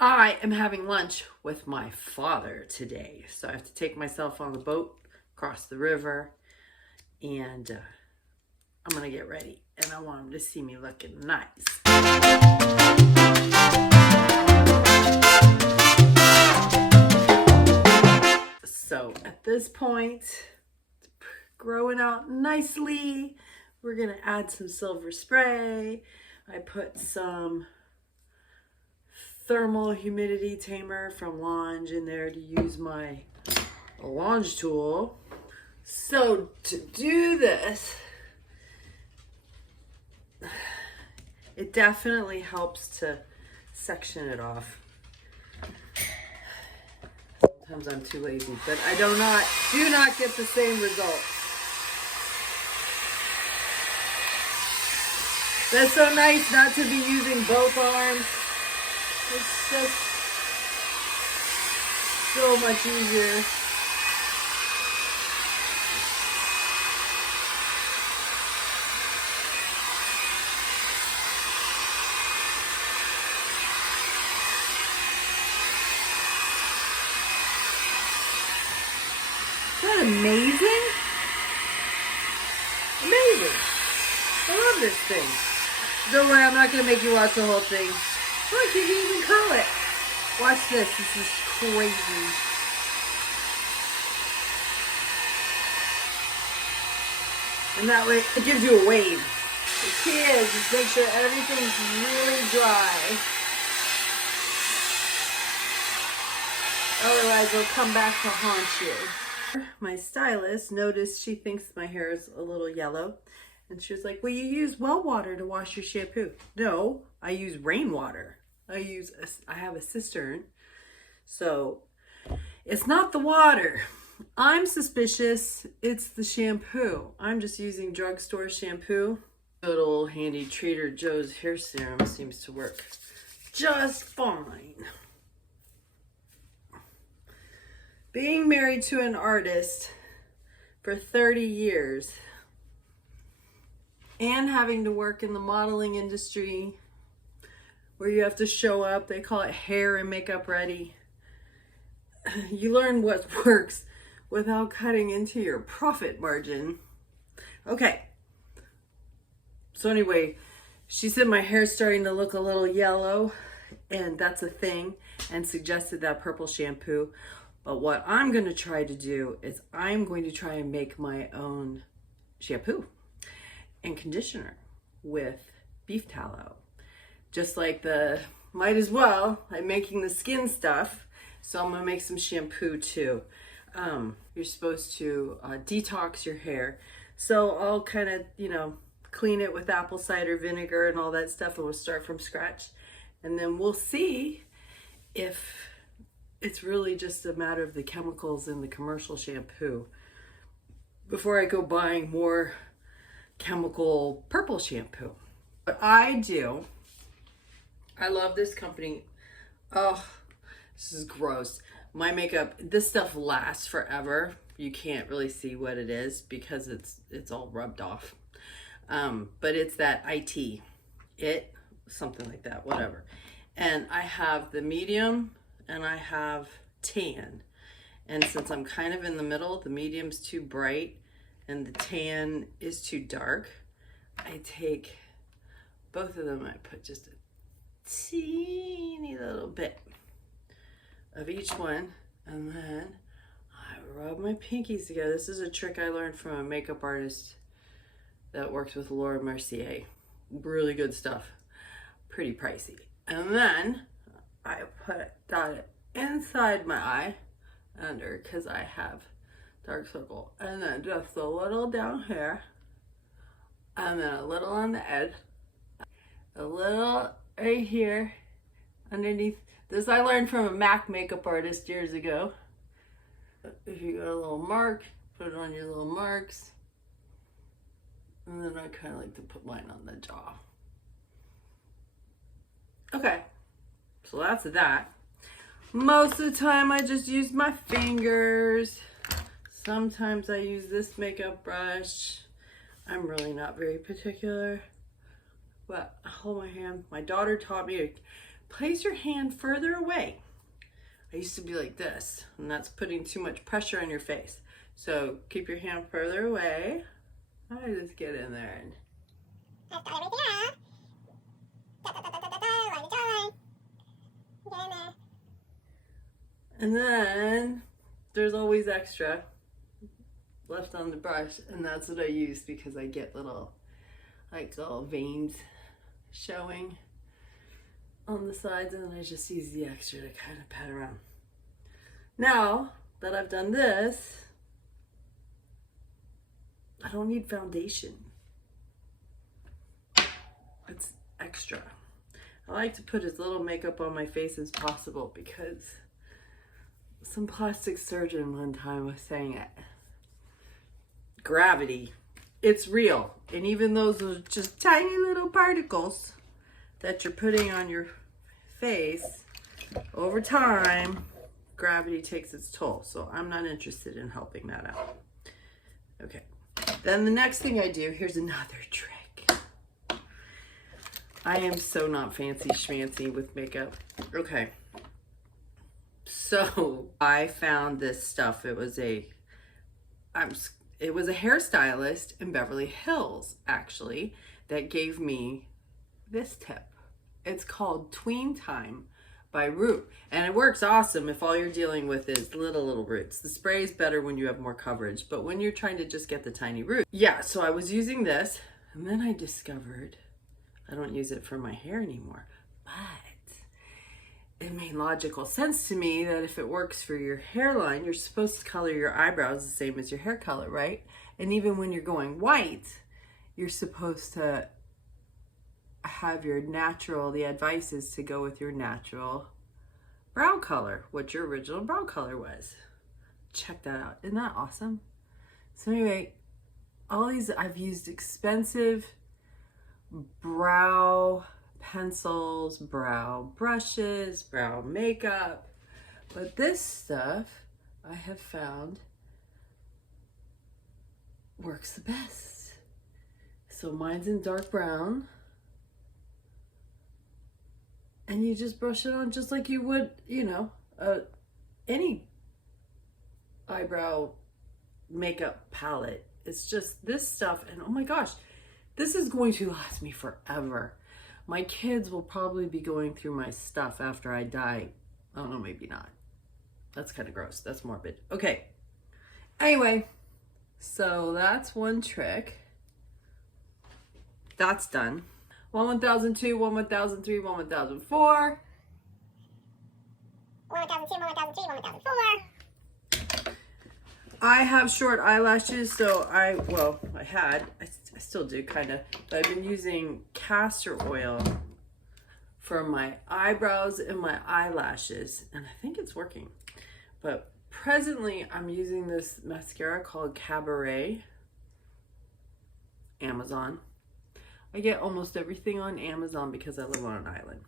I am having lunch with my father today. So I have to take myself on the boat, cross the river, and I'm going to get ready. And I want him to see me looking nice. So at this point, it's growing out nicely. We're going to add some silver spray. I put some thermal humidity tamer from Lange in there to use my Lange tool. So to do this, it definitely helps to section it off. Sometimes I'm too lazy, but I do not get the same results. That's so nice not to be using both arms. It's just so much easier. Isn't that amazing? Amazing. I love this thing. Don't worry, I'm not going to make you watch the whole thing. Look, you can even curl it. Watch this. This is crazy. And that way, it gives you a wave. The key is just make sure everything's really dry. Otherwise, it'll come back to haunt you. My stylist noticed she thinks my hair is a little yellow. And she was like, well, you use well water to wash your shampoo. No, I use rainwater. I have a cistern. So it's not the water. I'm suspicious it's the shampoo. I'm just using drugstore shampoo. Good old handy Trader Joe's hair serum seems to work just fine. Being married to an artist for 30 years and having to work in the modeling industry where you have to show up, they call it hair and makeup ready. You learn what works without cutting into your profit margin. Okay. So anyway, she said my hair's starting to look a little yellow, and that's a thing, and suggested that purple shampoo. But what I'm going to try to do is I'm going to try and make my own shampoo and conditioner with beef tallow. Just like might as well, I'm making the skin stuff, so I'm gonna make some shampoo too. You're supposed to detox your hair. So I'll kind of, clean it with apple cider vinegar and all that stuff, and we'll start from scratch. And then we'll see if it's really just a matter of the chemicals in the commercial shampoo before I go buying more chemical purple shampoo. What I do, I love this company. Oh, this is gross. My makeup, this stuff lasts forever. You can't really see what it is because it's all rubbed off. But it's that something like that, whatever. And I have the medium and I have tan. And since I'm kind of in the middle, the medium's too bright and the tan is too dark, I take both of them. I put just a teeny little bit of each one, and then I rub my pinkies together. This is a trick I learned from a makeup artist that works with Laura Mercier. Really good stuff. Pretty pricey. And then I dot it inside my eye, under, because I have dark circle, and then just a little down here, and then a little on the edge, a little right here underneath. This I learned from a MAC makeup artist years ago. If you got a little mark, put it on your little marks. And then I kind of like to put mine on the jaw. Okay, so that's that. Most of the time I just use my fingers. Sometimes I use this makeup brush. I'm really not very particular, but I hold my hand. My daughter taught me to place your hand further away. I used to be like this, and that's putting too much pressure on your face. So keep your hand further away. I just get in there and then there's always extra left on the brush, and that's what I use because I get little veins showing on the sides, and then I just use the extra to kind of pat around. Now that I've done this, I don't need foundation. It's extra. I like to put as little makeup on my face as possible because some plastic surgeon one time was saying it. Gravity, it's real. And even those are just tiny little particles that you're putting on your face, over time, gravity takes its toll. So I'm not interested in helping that out. Okay. Then the next thing I do, here's another trick. I am so not fancy schmancy with makeup. Okay. So I found this stuff. It was a hairstylist in Beverly Hills, actually, that gave me this tip. It's called Tween Time by Roux. And it works awesome if all you're dealing with is little roots. The spray is better when you have more coverage, but when you're trying to just get the tiny root. Yeah, so I was using this, and then I discovered I don't use it for my hair anymore, but it made logical sense to me that if it works for your hairline, you're supposed to color your eyebrows the same as your hair color, right? And even when you're going white, you're supposed to have your natural, the advice is to go with your natural brow color, what your original brow color was. Check that out. Isn't that awesome? So anyway, all these, I've used expensive brow pencils, brow brushes, brow makeup, but this stuff I have found works the best. So mine's in dark brown, and you just brush it on just like you would, you know, any eyebrow makeup palette. It's just this stuff, and oh my gosh, this is going to last me forever. My kids will probably be going through my stuff after I die. I don't know, maybe not. That's kind of gross. That's morbid. Okay. Anyway, so that's one trick. That's done. 1 1002, 1 1003, 1 1004. 1 1002, 1 1003, 1 1004. I have short eyelashes, so I still do kind of, but I've been using castor oil for my eyebrows and my eyelashes, and I think it's working. But presently I'm using this mascara called Cabaret, Amazon. I get almost everything on Amazon because I live on an island.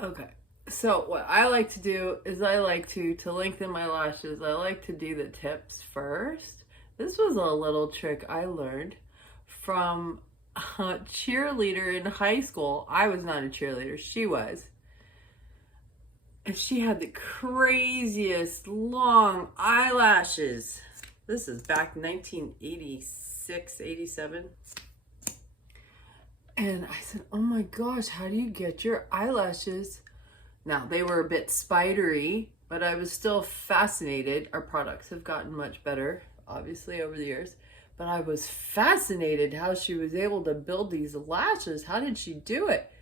Okay. So what I like to do is I like to lengthen my lashes. I like to do the tips first. This was a little trick I learned from a cheerleader in high school. I was not a cheerleader, she was. And she had the craziest long eyelashes. This is back 1986, 87. And I said, oh my gosh, how do you get your eyelashes? Now, they were a bit spidery, but I was still fascinated. Our products have gotten much better, obviously, over the years. But I was fascinated how she was able to build these lashes. How did she do it?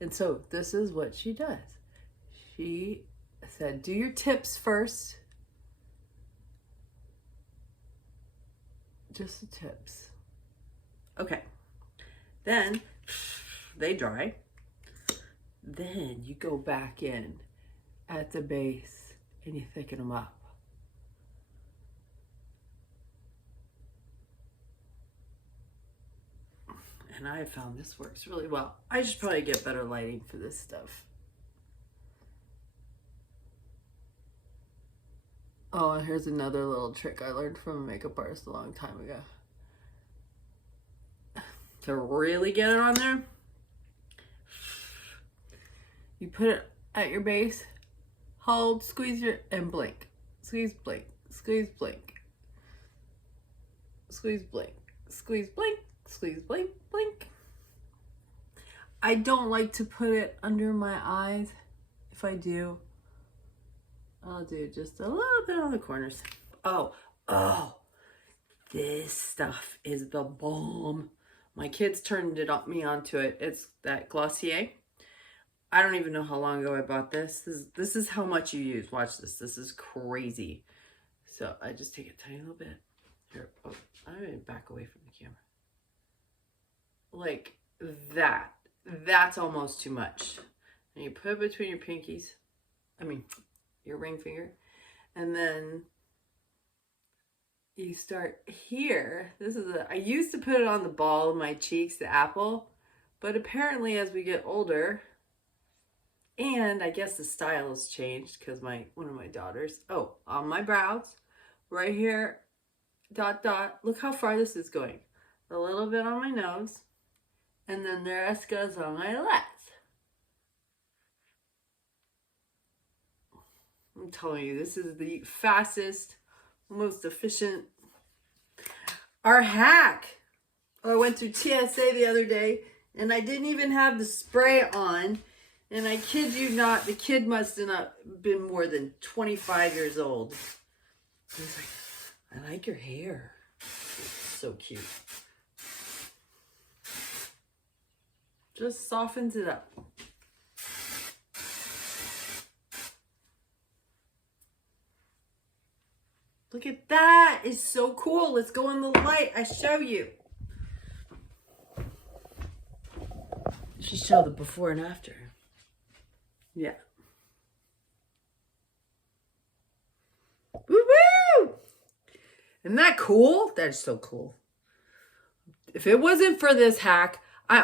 And so this is what she does. She said, do your tips first. Just the tips. Okay. Then they dry. Then you go back in at the base and you thicken them up. And I have found this works really well. I should probably get better lighting for this stuff. Oh, and here's another little trick I learned from a makeup artist a long time ago. To really get it on there, You put it at your base, hold, squeeze and blink. Squeeze, blink, squeeze, blink. Squeeze, blink, squeeze, blink, squeeze, blink, blink. I don't like to put it under my eyes. If I do, I'll do just a little bit on the corners. Oh, this stuff is the bomb. My kids turned me onto it. It's that Glossier. I don't even know how long ago I bought this. This is how much you use. Watch this. This is crazy. So I just take a tiny little bit. Here, I'm going to back away from the camera. Like that. That's almost too much. And you put it between your pinkies. I mean, your ring finger. And then you start here. I used to put it on the ball of my cheeks, the apple. But apparently as we get older, and I guess the style has changed because one of my daughters, on my brows, right here, dot, dot. Look how far this is going. A little bit on my nose. And then the rest goes on my left. I'm telling you, this is the fastest, most efficient. Our hack. I went through TSA the other day and I didn't even have the spray on. And I kid you not, the kid must have not been more than 25 years old. He's like, I like your hair. It's so cute. Just softens it up. Look at that. It's so cool. Let's go in the light. I show you. She showed the before and after. Yeah. Woo-woo! Isn't that cool? That is so cool. If it wasn't for this hack, I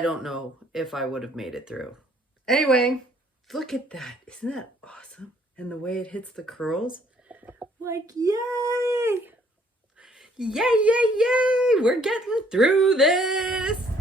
don't know if I would have made it through. Anyway, look at that. Isn't that awesome? And the way it hits the curls. Like, yay! Yay, yay, yay! We're getting through this!